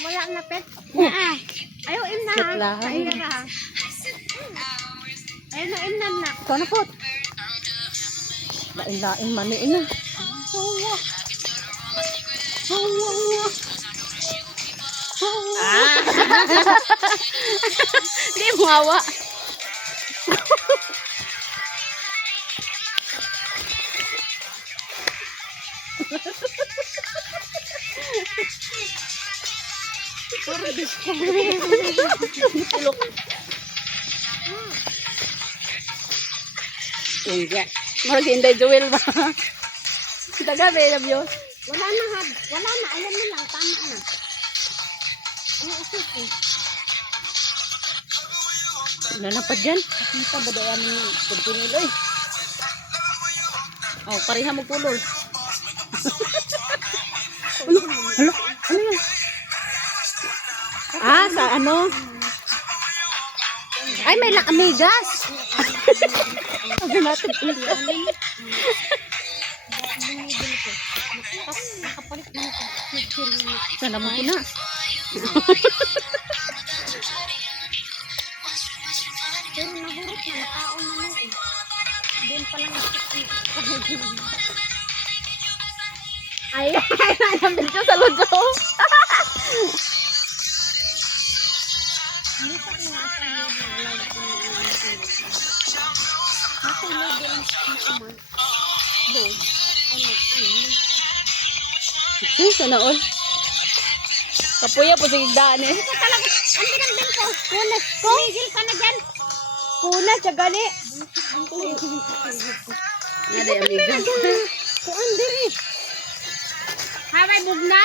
wala na pet. Na. Ayaw imna Cute ha. lang. Ayaw ha. Ayaw na imna na. Ito na po. Lain-lain maniin na. Hawa. Hawa. Di mo hawa. Iya. Marag Inday Joel ba? Daga ba yung views? Wala na ha. Wala na. Alam mo lang. Tama na. Ano usap eh? Wala na pa dyan. Kita ba dayan yung pagpiniloy? Oh, pareha mo pulol. Ano? Ano? Ano yan? Ah, sa ano? Ay, may gas. Sabi natin. Nakapalit na ito. Sana mo na. Pero nahurot na. Nakaon na mo eh. Doon pa lang Ay, nabil ko sa lodo. hindi pa kinasa mo yung vlog ko na nasa level na naman. Doon. Ay mag-ano. Sana all. Kapuya po sa gigdaan eh. Ito talaga. Ang binambin ko. Kunas ko. Tumigil ka na dyan. Kuna, siya gali. Nga day, amiga. Kuan diri. Habay bugnay.